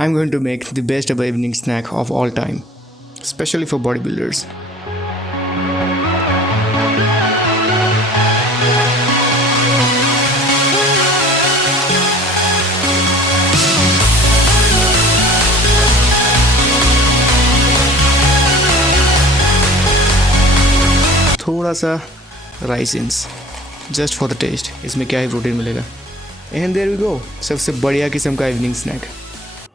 I'm going to make the best ever evening snack of all time, especially for bodybuilders. थोड़ा सा राइसिन्स just for the test, इसमें क्या ही protein मिलेगा। And there we go, सबसे बढ़िया किस्म का इवनिंग स्नैक।